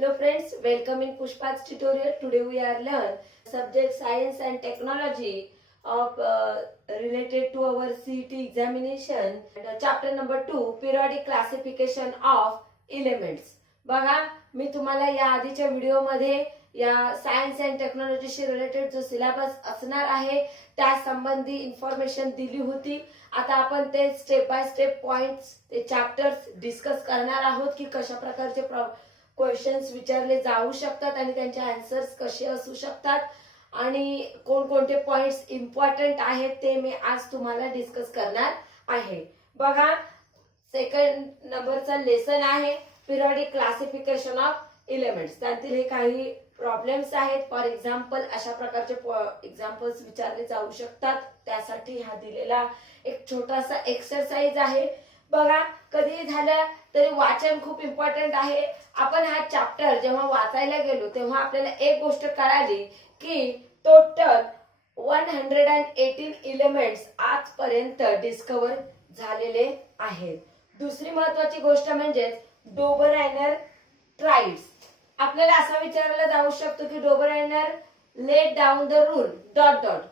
Hello friends, welcome in Pushpa's tutorial. Today we are learn subject science and technology of related to our CET examination. Chapter number 2, periodic classification of elements. बघा मी तुम्हाला या आधीच्या व्हिडिओमध्ये या science and टेक्नॉलॉजीशी related जो syllabus असणार आहे त्या संबंधी इन्फॉर्मेशन दिली होती. आता आपण ते स्टेप बाय स्टेप पॉइंट्स ते चॅप्टर्स डिस्कस करणार आहोत की कशा प्रकारचे क्वेश्चन्स विचारले जाऊ शकतात आणि त्यांचे आन्सर्स कसे असू शकतात आणि कोणकोणते पॉइंट्स इम्पॉर्टंट आहेत ते मी आज तुम्हाला डिस्कस करणार आहे. बघा सेकंड नंबरचा लेसन आहे पिरियडिक क्लासिफिकेशन ऑफ एलिमेंट्स. त्यातील हे काही प्रॉब्लेम्स आहेत. फॉर एक्झाम्पल अशा प्रकारचे एक्झाम्पल्स विचारले जाऊ शकतात. त्यासाठी हा दिलेला एक छोटासा एक्सरसाइज आहे. बघा कधी झालं तरी वाचन खूप इम्पॉर्टंट आहे. आपण हा चॅप्टर जेव्हा वाचायला गेलो तेव्हा आपल्याला एक गोष्ट कळाली की टोटल 118 एलिमेंट्स आजपर्यंत डिस्कवर झालेले आहेत. दुसरी महत्वाची गोष्ट म्हणजे डोबरायनर ट्राइड्स. आपल्याला असा विचारला जाऊ शकतो की Dobereiner laid down the rule dot dot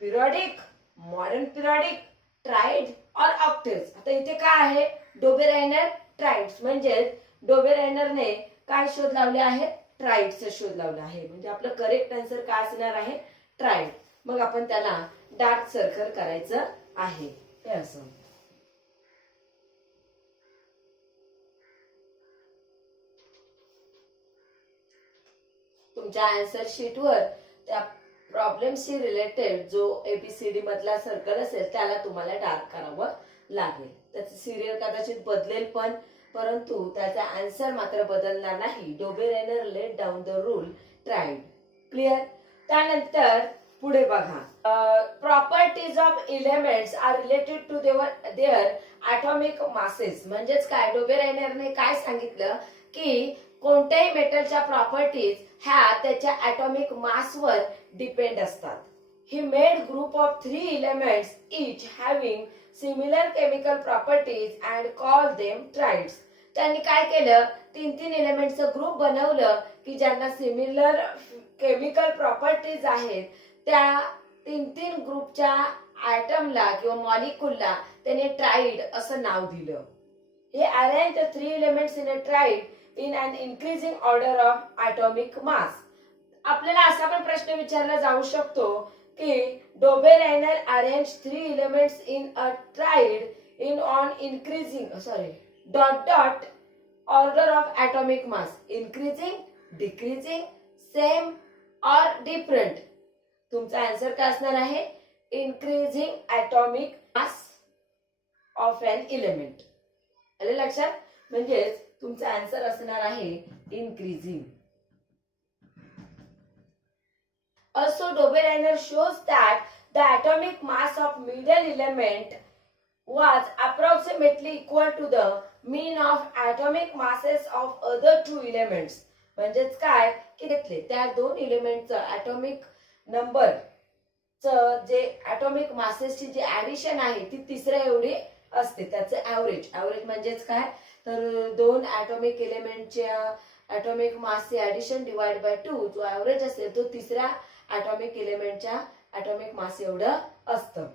periodic, modern periodic, triad or octaves. आता इथे काय आहे डोबेरायनर ट्राइड्स म्हणजे डोबेरायनरने काय शोध लावले आहेत ट्राइडचा शोध लावला आहे. म्हणजे आपलं करेक्ट आन्सर काय असणार आहे ट्राइड. मग आपण त्याला डार्क सर्कल करायचं आहे. हे असं तुमच्या आन्सर शीटवर त्या प्रॉब्लेमशी रिलेटेड जो एबीसीडी मधला सर्कल असेल त्याला तुम्हाला डार्क करावं लागेल. त्याचे सिरियल कदाचित बदलेल पण परंतु त्याचा आन्सर मात्र बदलणार नाही. Dobereiner laid down the rule triad. Clear. त्यानंतर पुढे बघा properties of elements are related to their atomic masses. म्हणजेच काय डोबेरायनरने काय सांगितलं की कोणत्याही मेटलच्या प्रॉपर्टीज ह्या त्याच्या ॲटॉमिक मासवर डिपेंड असतात. He made group of 3 elements each having similar chemical properties and call them triads. त्यांनी काय केलं 3 एलिमेंटचं ग्रुप बनवलं की ज्यांना सिमिलर केमिकल प्रॉपर्टीज आहेत. त्या 3 ग्रुपच्या ॲटमला किंवा मॉलिक्यूलला त्याने ट्राइड असं नाव दिलं. हे arrange the 3 elements in a tried in an increasing order of atomic mass. आपल्याला असा पण प्रश्न विचारला जाऊ शकतो की Dobereiner arrange 3 elements in a triad in on increasing dot dot order of atomic mass, increasing, decreasing, same or different. तुमचा answer काय असणार आहे increasing atomic mass of an element. आले लक्षात. म्हणजे तुमचा आन्सर असणार आहे increasing. Also Dobereiner shows that the atomic mass of middle element was approximately equal to the mean of atomic masses of other 2 elements. म्हणजेच काय की घेतले त्या 2 एलिमेंटचं ॲटॉमिक नंबरचं जे ॲटॉमिक मासेसची जी ऍडिशन आहे ती तिसऱ्या एवढी असते. त्याचं ऍव्हरेज म्हणजेच काय तर 2 ॲटॉमिक एलिमेंटच्या ॲटॉमिक मासचे ऍडिशन डिवाइड बाय 2 जो ऍव्हरेज असेल तो तिसऱ्या ॲटॉमिक एलिमेंटच्या ॲटॉमिक मास एवढं असतं.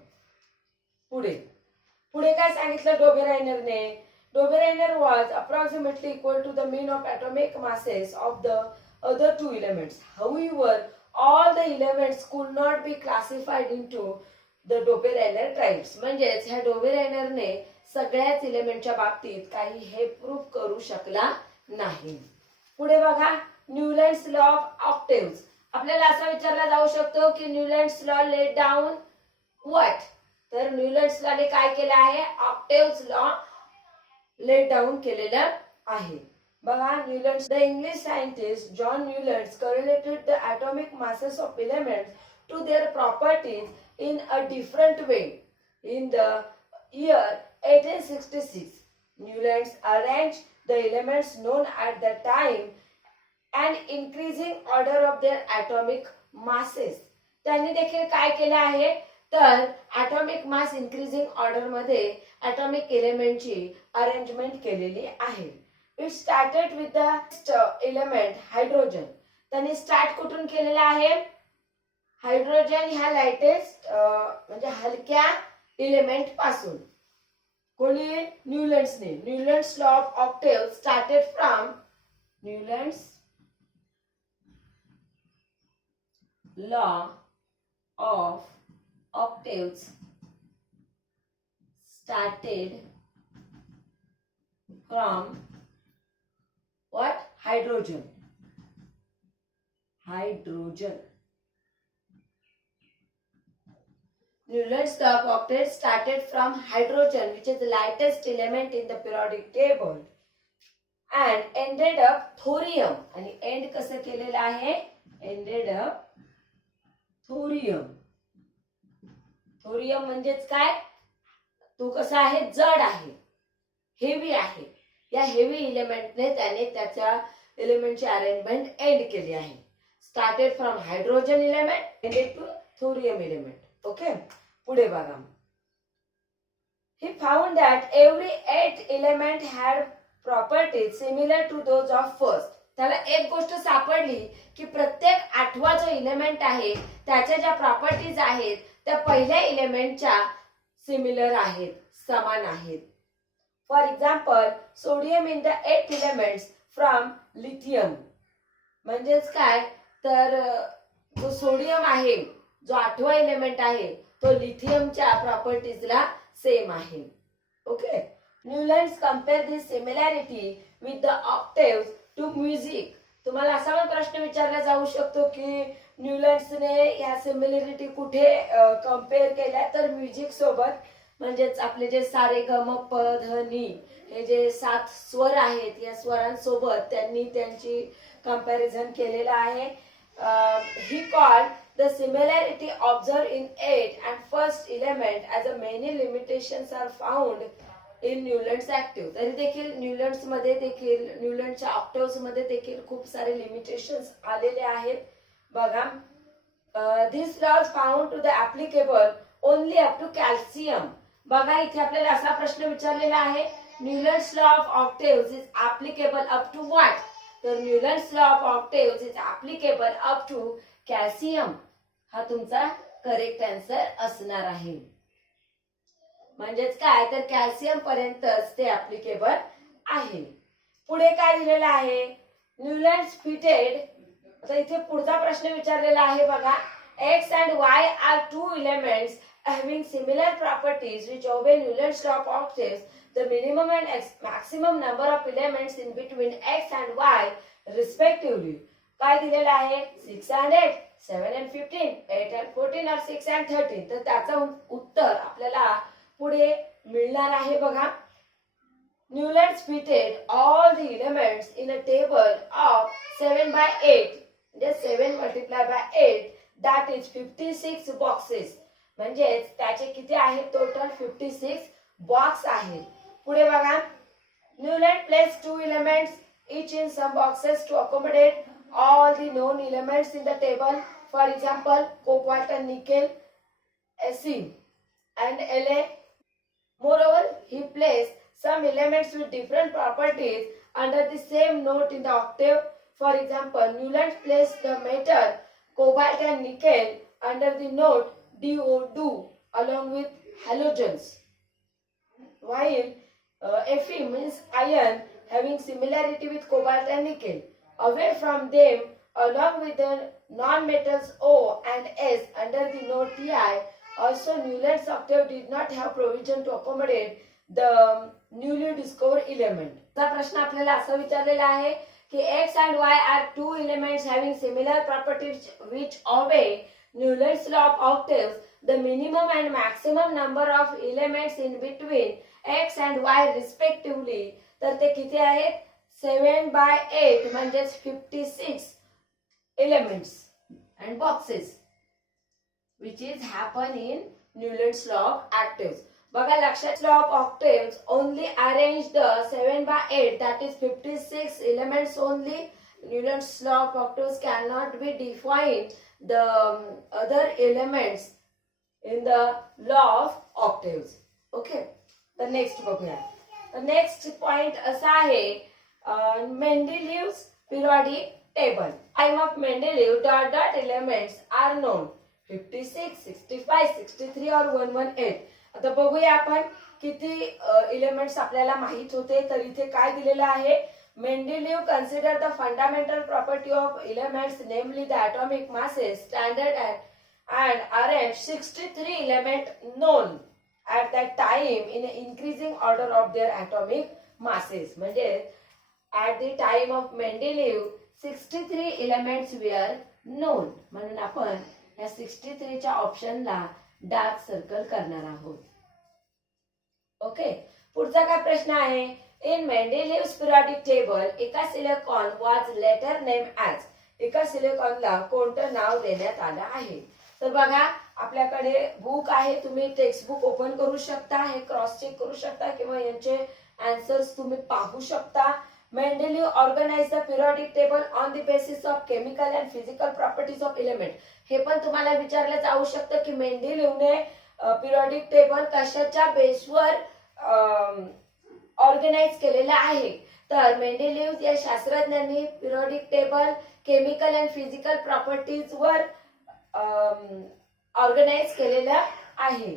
पुढे काय सांगितलं डोबेरायनरने. Dobereiner was approximately equal to the mean of atomic masses of the other 2 elements. However all the elements could not be classified into the Dobereiner triads. म्हणजेच ह्या डोबेरायनरने सगळ्याच एलिमेंटच्या बाबतीत काही हे प्रूफ करू शकला नाही. पुढे बघा न्यूलँड्स लॉ ऑफ ऑक्टेव्स. आपल्याला असा विचारला जाऊ शकतो की Newlands law let down what. तर न्यूलँड्स लॉने काय केलं आहे ऑक्टेव्स लॉ लेट डाऊन केलेलं आहे. बघा Newlands the English scientist John Newlands correlated the atomic masses of elements to their properties in a different way. In the year 1866, Newlands arranged the elements known at the time and increasing order of their atomic masses. त्यांनी देखील काय केलं आहे तर atomic mass increasing order मध्ये atomic एलिमेंटची arrangement केलेली आहे. It started with the element hydrogen. त्यांनी स्टार्ट कुठून केलेला आहे? हायड्रोजन ह्या लाइटेस्ट म्हणजे हलक्या एलिमेंट पासून. कोणी? न्यूलँड्सने. Newlands law of octave started from Newlands law of octaves started from what? Hydrogen. Hydrogen. Newton's law of octaves started from hydrogen, which is the lightest element in the periodic table, and ended up thorium. आणि end कसं केलेलं आहे? Ended up thorium. Thorium म्हणजेच काय? तो कसा आहे? जड आहे, हेवी आहे. या हेवी एलिमेंटने त्याने त्याच्या एलिमेंटची अरेंजमेंट एंड केली आहे. Started from hydrogen element ended to thorium element. Okay, पुढे बघा. He found that every 8 element had properties similar to those of first. त्याला एक गोष्ट सापडली की प्रत्येक 8वा जो एलिमेंट आहे त्याच्या ज्या प्रॉपर्टीज आहेत त्या पहिल्या एलिमेंटच्या सिमिलर आहेत, समान आहेत. For example, sodium in the 8 elements from lithium. म्हणजेच काय? तर जो सोडियम आहे, जो 8वा एलिमेंट आहे, तो लिथियमच्या प्रॉपर्टीजला सेम आहे. Okay. Newlands compare this similarity with the octaves to music. तुम्हाला असा पण प्रश्न विचारला जाऊ शकतो की न्यूलँड्सने या सिमिलॅरिटी कुठे कंपेअर केल्या? तर म्युझिक सोबत. म्हणजेच आपले जे सारे गम प ध नी हे जे 7 स्वर आहेत या स्वरांसोबत त्यांनी त्यांची कंपॅरिझन केलेलं आहे. He called the similarity observe in 8 and first element as a many limitations are found in Newlands octave. तरी देखील न्यूलँड्स मध्ये देखील, न्यूलँडच्या ऑक्टेव्स मध्ये देखील खूप सारे लिमिटेशन्स आलेले आहेत. बघा, this laws found to the applicable only up to calcium. बघा, इथे आपल्याला असा प्रश्न विचारलेला आहे, Newlands law of octaves is applicable up to what? तर Newlands law of octaves is applicable up to calcium. हा तुमचा करेक्ट आन्सर असणार आहे. म्हणजेच काय? तर कॅल्शियम पर्यंतच ते ऍप्लिकेबल आहे. पुढे काय दिलेलं आहे? Newlands fitted. आता इथे पुढचा प्रश्न विचारलेला आहे बघा, X and Y are 2 elements having similar properties which obey Newton's law of octaves. The minimum and maximum number of elements in between x and y respectively. काय दिलेलं आहे? 6 and 8, 7 and 15, 8 and 14 or 6 and 13. तर त्याचं उत्तर आपल्याला पुढे मिळणार आहे बघा. Newlands fitted all the elements in a table of 7 by 8. म्हणजे 7 multiplied by 8, that is 56 boxes. म्हणजे त्याचे किती आहेत? टोटल 56 बॉक्स आहेत. पुढे बघा, Newland place 2 elements each in some boxes to accommodate all the known elements in the table. For example, cobalt and nickel, Fe and La. Moreover, he placed some elements with different properties under the same note in the octave. For example, Newland placed the metal cobalt and nickel under the note Do along with halogens, while Fe means iron having similarity with cobalt and nickel. Away from them, along with the non-metals O and S under the note Ti. Also, Newland's octave did not have provision to accommodate the newly discovered element. हा प्रश्न आपल्याला असा विचारलेला आहे की X and Y are 2 elements having similar properties which obey Newland's law of octaves. The minimum and maximum number of elements in between X and Y respectively. तर ते किती आहेत? 7 by 8 म्हणजेच 56 elements and boxes which is happen in Newland's law of octaves. बघा, लक्षात, law of octaves only arrange the 7 by 8, that is 56 elements only. Newland's law of octaves cannot be defined the other elements in the law of octaves. Okay, the next बघूया. The next point असा आहे, Mendeleev's periodic table. Time of Mendeleev dot elements are known 56, 65, 63 or 118. आता बघूया आपण किती elements आपल्याला माहित होते. तर इथे काय दिलेलं आहे, Mendeleev considered the fundamental property of elements, namely the atomic masses, standard and are at 63 elements known at that time in an increasing order of their atomic masses. म्हणजे at the time of Mendeleev 63 elements were known. म्हणून आपण या 63 च्या ऑप्शनला dark circle करणार आहोत. Okay, पुढचा काय प्रश्न आहे, इन Mendeleev's periodic table एका silicon was later named as. एका सिलिकॉनला कोणतं नाव देण्यात आलं आहे. तर बघा आपल्याकडे बुक आहे, तुम्ही टेक्स्ट बुक ओपन करू शकता, हे क्रॉस चेक करू शकता किंवा यांचे आन्सर्स तुम्ही पाहू शकता. Mendeleev organized the periodic table on the basis of chemical and physical properties of element. हे पण तुम्हाला विचारलं जाऊ शकतं की मेंडेलिव्हने पिरियडिक टेबल कशाच्या बेसवर ऑर्गनाइज केलेलं आहे. तर मेंडेलिव्ह या शास्त्रज्ञांनी periodic table chemical and physical properties वर ऑर्गनाइज केलेलं आहे.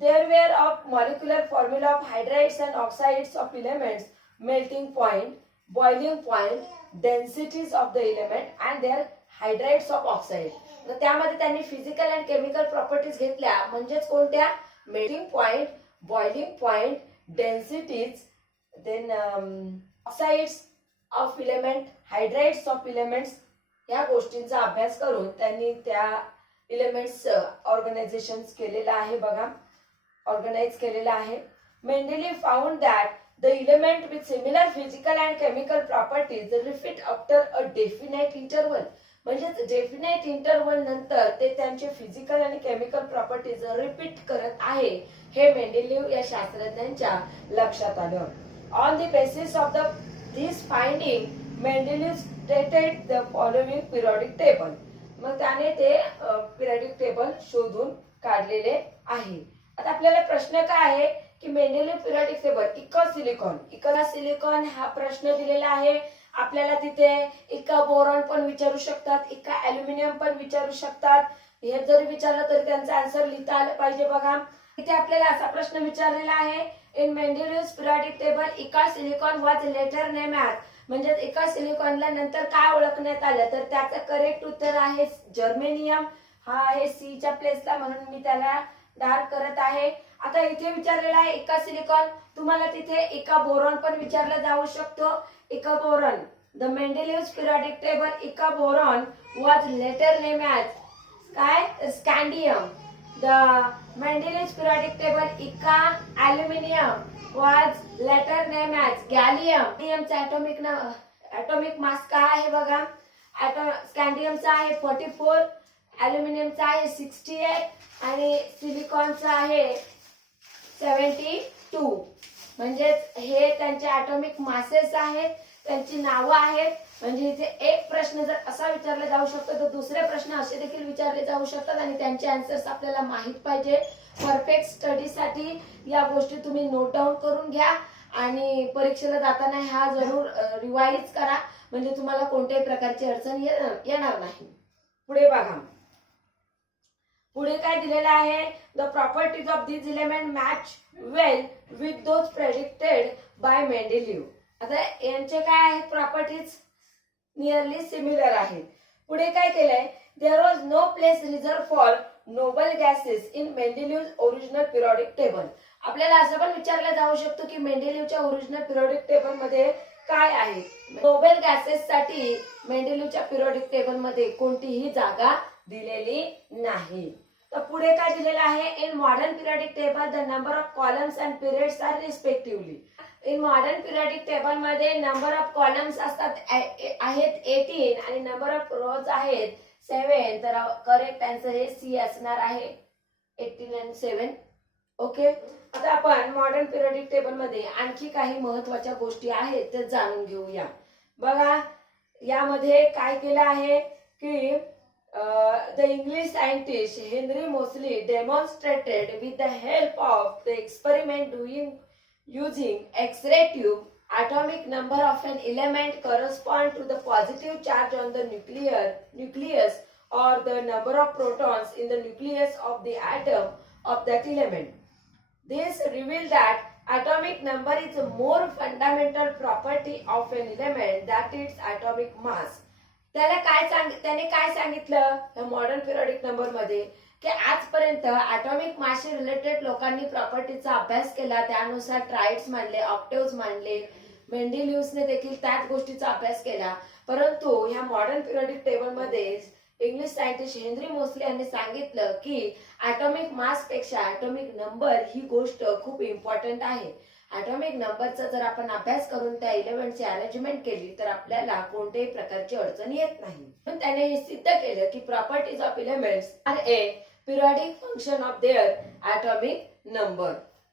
There were of molecular formula of hydrides and oxides of elements, melting point, boiling point, densities of the element and their hydrides of oxide. तर त्यामध्ये त्यांनी physical and chemical properties घेतल्या, म्हणजेच कोणत्या, melting point, boiling point, densities, then oxides of element, hydrides of elements, या गोष्टींचा अभ्यास करून त्यांनी त्या इलेमेंट्स ऑर्गनायझेशन केलेलं आहे. बघा ऑर्गनाइज केलेलं आहे. Mendeleev found that the element with similar physical and chemical properties repeat after a definite interval. म्हणजे डेफिनेट इंटरवल नंतर ते त्यांचे फिजिकल आणि केमिकल प्रॉपर्टीज रिपीट करत आहे, हे मेंडेलिव्ह या शास्त्रज्ञांच्या लक्षात आलं. On the basis of this finding Mendeleev stated the following periodic table. मग त्याने ते पिरियडिक टेबल शोधून काढलेले आहे. आता आपल्याला प्रश्न काय आहे की मेंडेलिव्ह पिरियडिक टेबल इका सिलिकॉन हा प्रश्न दिलेला आहे. आपल्याला तिथे इका बोरॉन पण विचारू शकतात, इका अल्युमिनियम पण विचारू शकतात. हे जरी विचारलं तरी त्यांचा आन्सर लिहिता आलं पाहिजे. बघा इथे आपल्याला असा प्रश्न विचारलेला आहे, इन Mendeleev's periodic table इका silicon was later name as. म्हणजे एका सिलिकॉनला नंतर काय ओळखण्यात आलं, तर त्याचं करेक्ट उत्तर आहे जर्मेनियम. हा आहे सी च्या प्लेसला, म्हणून मी त्याला डार्क करत आहे. आता इथे विचारलेला आहे इका सिलिकॉन, तुम्हाला तिथे इका बोरॉन पण विचारला जाऊ शकतो. Eka boron, the Mendeleev's periodic table eka boron was later name as काय, scandium. The Mendeleev's periodic table eka aluminium was later name as gallium. गॅलियमचा ॲटॉमिक मास काय आहे बघा, स्कॅन्डियमचा आहे 44, अल्युमिनियमचा आहे 68 आणि सिलिकॉनचा आहे 72. म्हणजे हे त्यांचे ॲटॉमिक मासेस आहेत, त्यांची नावं आहेत. म्हणजे इथे एक प्रश्न जर असा विचारला जाऊ शकतो तर दुसरे प्रश्न असे देखील विचारले जाऊ शकतात आणि त्यांचे आन्सर्स आपल्याला माहित पाहिजे. परफेक्ट स्टडीसाठी या गोष्टी तुम्ही नोट डाऊन करून घ्या आणि परीक्षेला जाताना ह्या जरूर रिवाइज करा, म्हणजे तुम्हाला कोणत्याही प्रकारची अडचण येणार नाही. पुढे बघा, पुढे काय दिलेलं आहे, the properties of this element match well with those predicted by Mendeleev. आता यांचे काय आहेत प्रॉपर्टीज, नियरली सिमिलर आहेत. पुढे काय केलंय, there was no place reserve for noble gases in Mendeleev's original periodic table. आपल्याला असं पण विचारलं जाऊ शकतो की मेंडेलिव्हच्या ओरिजिनल पिरियडिक टेबल मध्ये काय आहे. नोबेल गॅसेस साठी मेंडेलिव्हच्या पिरियडिक टेबल मध्ये कोणतीही जागा दिलेली नाही. तर पुढे काय दिलेलं आहे, in modern periodic table the number of columns and periods are respectively. In modern periodic table मध्ये नंबर ऑफ कॉलम्स असतात आहेत 18 आणि नंबर ऑफ रोज आहेत 7. तर करेक्ट आन्सर हे सी असणार आहे, 18 आणि 7. ओके, आता आपण मॉडर्न पिरियडिक टेबल मध्ये आणखी काही महत्वाच्या गोष्टी आहेत ते जाणून घेऊया. बघा यामध्ये काय केलं आहे की the English scientist Henry Moseley demonstrated with the help of the experiment using X-ray tube atomic number of an element correspond to the positive charge on the nucleus or the number of protons in the nucleus of the atom of that element. This reveals that atomic number is a more fundamental property of an element that its atomic mass. त्याने काय सांगितलं modern periodic number मध्ये की आजपर्यंत atomic मासशी related लोकांनी प्रॉपर्टीचा अभ्यास केला, त्यानुसार ट्राइड्स मांडले, ऑक्टेव्हज मांडले, मेंडेलिव्हसने देखील त्याच गोष्टीचा अभ्यास केला. परंतु ह्या मॉडर्न पिरियडिक टेबल मध्ये इंग्लिश सायंटिस्ट हेनरी मोसले यांनी सांगितलं की ॲटॉमिक मास पेक्षा ॲटॉमिक नंबर ही गोष्ट खूप इम्पॉर्टंट आहे. ॲटॉमिक नंबरचा जर आपण अभ्यास करून त्या एलिमेंटची अरेंजमेंट केली तर आपल्याला कोणत्याही प्रकारची अडचण येत नाही. पण त्याने हे सिद्ध केलं की properties of elements are a periodic function of their atomic number.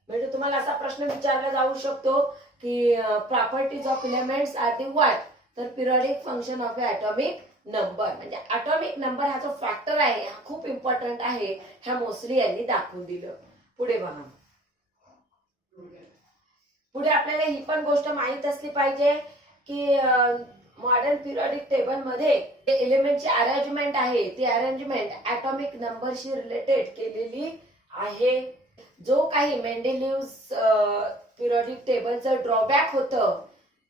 म्हणजे तुम्हाला असा प्रश्न विचारला जाऊ शकतो की properties of elements are the what, तर periodic function of atomic number. म्हणजे ॲटॉमिक नंबर हा जो फॅक्टर आहे हा खूप इम्पॉर्टंट आहे, ह्या मोसली यांनी दाखवून दिलं. पुढे बघा. पुढे आपल्याला ही पण गोष्ट माहित असली पाहिजे की मॉडर्न पिरियडिक टेबल मध्ये एलिमेंटची अरेंजमेंट आहे ती अरेंजमेंट ॲटॉमिक नंबरशी रिलेटेड केलेली आहे. जो काही मेंडेलिव्हस पिरियडिक टेबलचं ड्रॉबॅक होतं,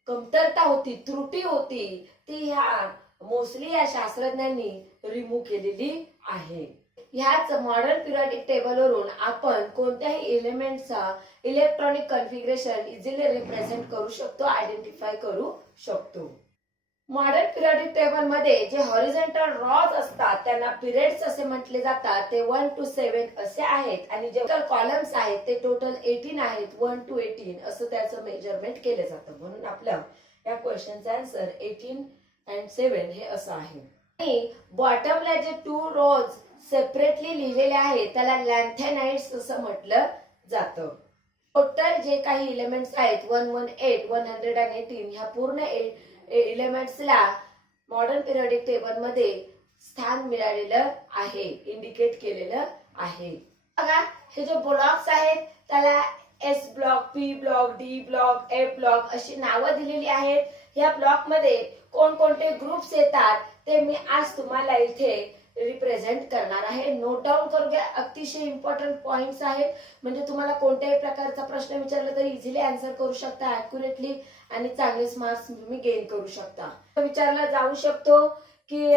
कमतरता होती, त्रुटी होती, ती ह्या मोसली या शास्त्रज्ञांनी रिमूव्ह केलेली आहे. ह्याच मॉडर्न पिरियडिक टेबलवरून आपण कोणत्याही एलिमेंटचा इलेक्ट्रॉनिक कॉन्फिगरेशन इझिली रिप्रेझेंट करू शकतो, आयडेंटिफाय करू शकतो. मॉडर्न पिरियडिक टेबल मध्ये जे हॉरिझॉन्टल रॉज असतात त्यांना पिरियड्स असे म्हटले जातात. ते 1 to 7 असे आहेत आणि जे कॉलम्स आहेत ते टोटल 18 आहेत. 1 to 18 असं त्याचं मेजरमेंट केलं जातं. म्हणून आपल्या या क्वेश्चनचा आन्सर 18 and 7 हे असं आहे. आणि बॉटमला जे 2 रोज सेपरेटली लिहिलेले आहेत त्याला लॅन्थेनाइड्स असं म्हटलं जातं. टोटल जे काही एलिमेंट्स आहेत 118, 118 ह्या पूर्ण एलिमेंट्सला मॉडर्न पिरियडिक टेबल मध्ये स्थान मिळालेलं आहे, इंडिकेट केलेलं आहे. बघा हे जे ब्लॉक्स आहेत त्याला S block, P block, D block, A block अशी नावं दिलेली आहेत. या ब्लॉक मध्ये कोणकोणते ग्रुप्स येतात ते मी आज तुम्हाला इथे रिप्रेझेंट करणार आहे. नोट डाऊन करून घ्या, अतिशय इम्पॉर्टंट पॉइंट्स आहेत. म्हणजे तुम्हाला कोणत्याही प्रकारचा प्रश्न विचारला तरी इझिली आन्सर करू शकता ऍक्युरेटली आणि चांगलेच मार्क्स तुम्ही गेन करू शकता. विचारला जाऊ शकतो की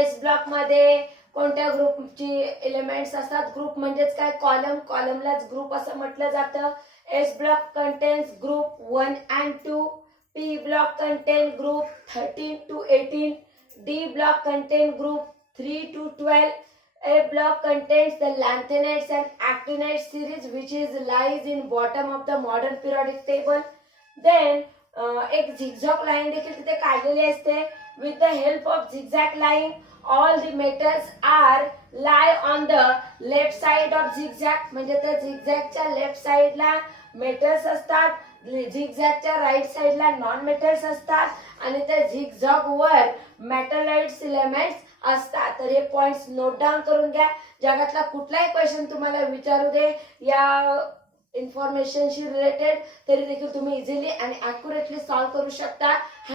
एस ब्लॉक मध्ये कोणत्या ग्रुपची एलिमेंट्स असतात. ग्रुप म्हणजेच काय, कॉलम, कॉलमलाच ग्रुप असं म्हटलं जातं. S block contains group 1 and 2. P block contain group 13 to 18. D block contain group 3 to 12. A block contains the lanthanides and actinides series which is lies in bottom of the modern periodic table. Then एक zigzag line देखील तिथे काढलेली असते. With the help of zigzag line, all the metals are lie on the left side of zigzag. म्हणजे त्या zigzagच्या left साइडला metals असतात, झिगझॅगच्या right साइडला नॉन मेटल्स असतात आणि त्या झिगझॅग वर मेटलाइट्स एलिमेंट्स असतात. तर हे पॉइंट्स नोट डाऊन करून घ्या. जगातला कुठलाही क्वेश्चन तुम्हाला विचारू दे या इन्फॉर्मेशनशी रिलेटेड तरी देखील तुम्ही इझिली आणि ऍक्युरेटली सॉल्व्ह करू शकता.